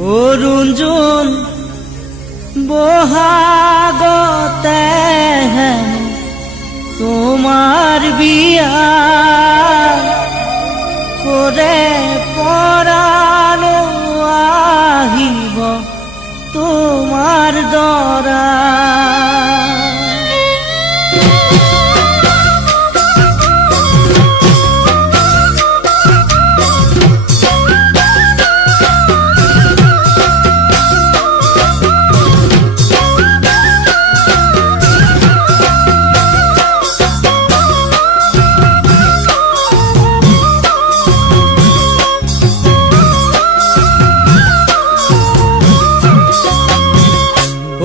অৰুণজোন বহাগতে তোমাৰ বিয়া কৰে পৰানো আহিব তোমাৰ দৰা।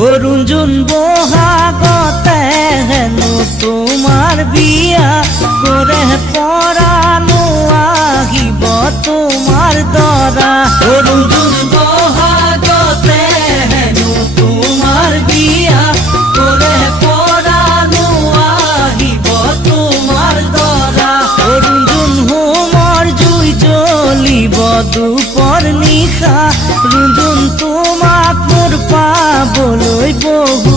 অৰুণজোন বহাগতে হেনো তোমাৰ বিয়া কৰে পৰানো আহিব তোমাৰ দৰা। অৰুণজোন বহাগতে হেনো তোমাৰ বিয়া কৰে পৰানো আহিব তোমাৰ দৰা। অৰুণজোন হোমৰ জুই জ্বলিব দুপৰ নিশা, অৰুণজোন তোমাক মোৰ পাবলৈ বহু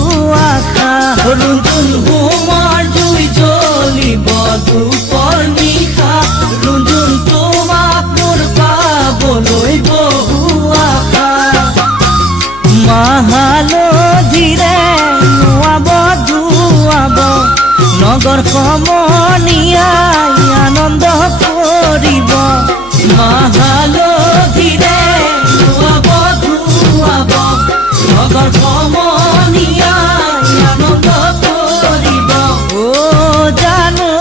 আশা। অৰুণজোন হোমৰ জুই জ্বলিব দুপৰ নিশা, অৰুণজোন তোমাক মোৰ পাবলৈ বহু আশা। মাহালধিৰে নোৱাব ধুৱাব নগৰ সমনীয়াই আনন্দ কৰিব। মাহালধিৰে নোৱাব ধুৱাব নগৰ সমনীয়াই আনন্দ কৰিব। ও জানো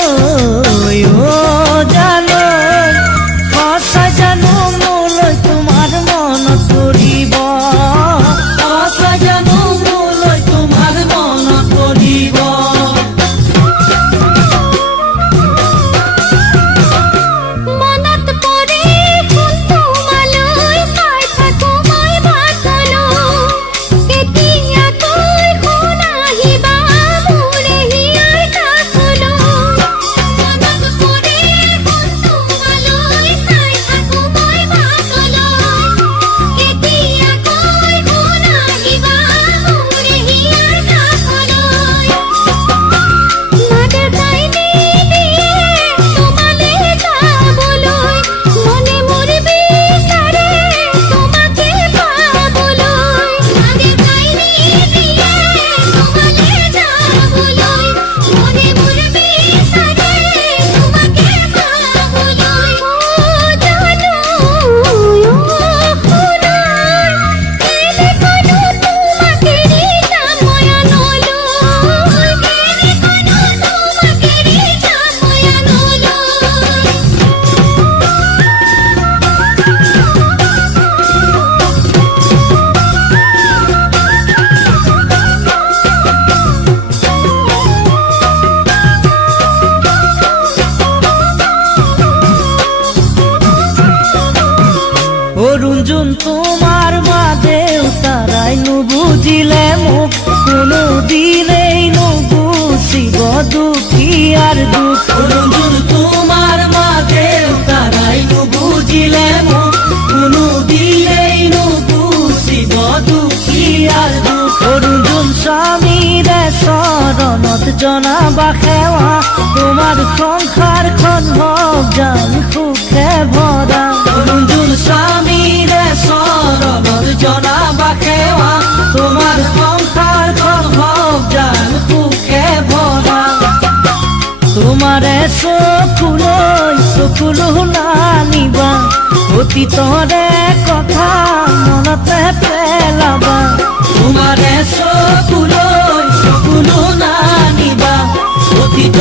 সঁচা জানো মোলৈ তোমাৰ মনত পৰিব, সঁচা জানো মোলৈ তোমাৰ মনত পৰিব। অৰুণজোন তোমাৰ মা দেউতাৰাই নুবুজিলে মোক, কোনো দিনেই নুগুচিব দুখীয়াৰ দুখ। অৰুণজোন তোমাৰ মা দেউতাৰাই নুবুজিলে মোক, কোনো দিনেই নুগুচিব দুখীয়াৰ দুখ। অৰুণজোন স্বামীৰে চৰণত জনাবা সেৱা, তোমাৰ সংসাৰখন হওক যেন সুখে ভৰা। অৰুণজোন স্বামীৰে চৰণত জনাবা সেৱা, তোমাৰ সংসাৰখন হওক যেন সুখে ভৰা। তোমাৰে চকুলো নানিবা, অতীতৰে কথা মনতে পেলাবা। তোমাৰে চকুলো নানিবা, অতীত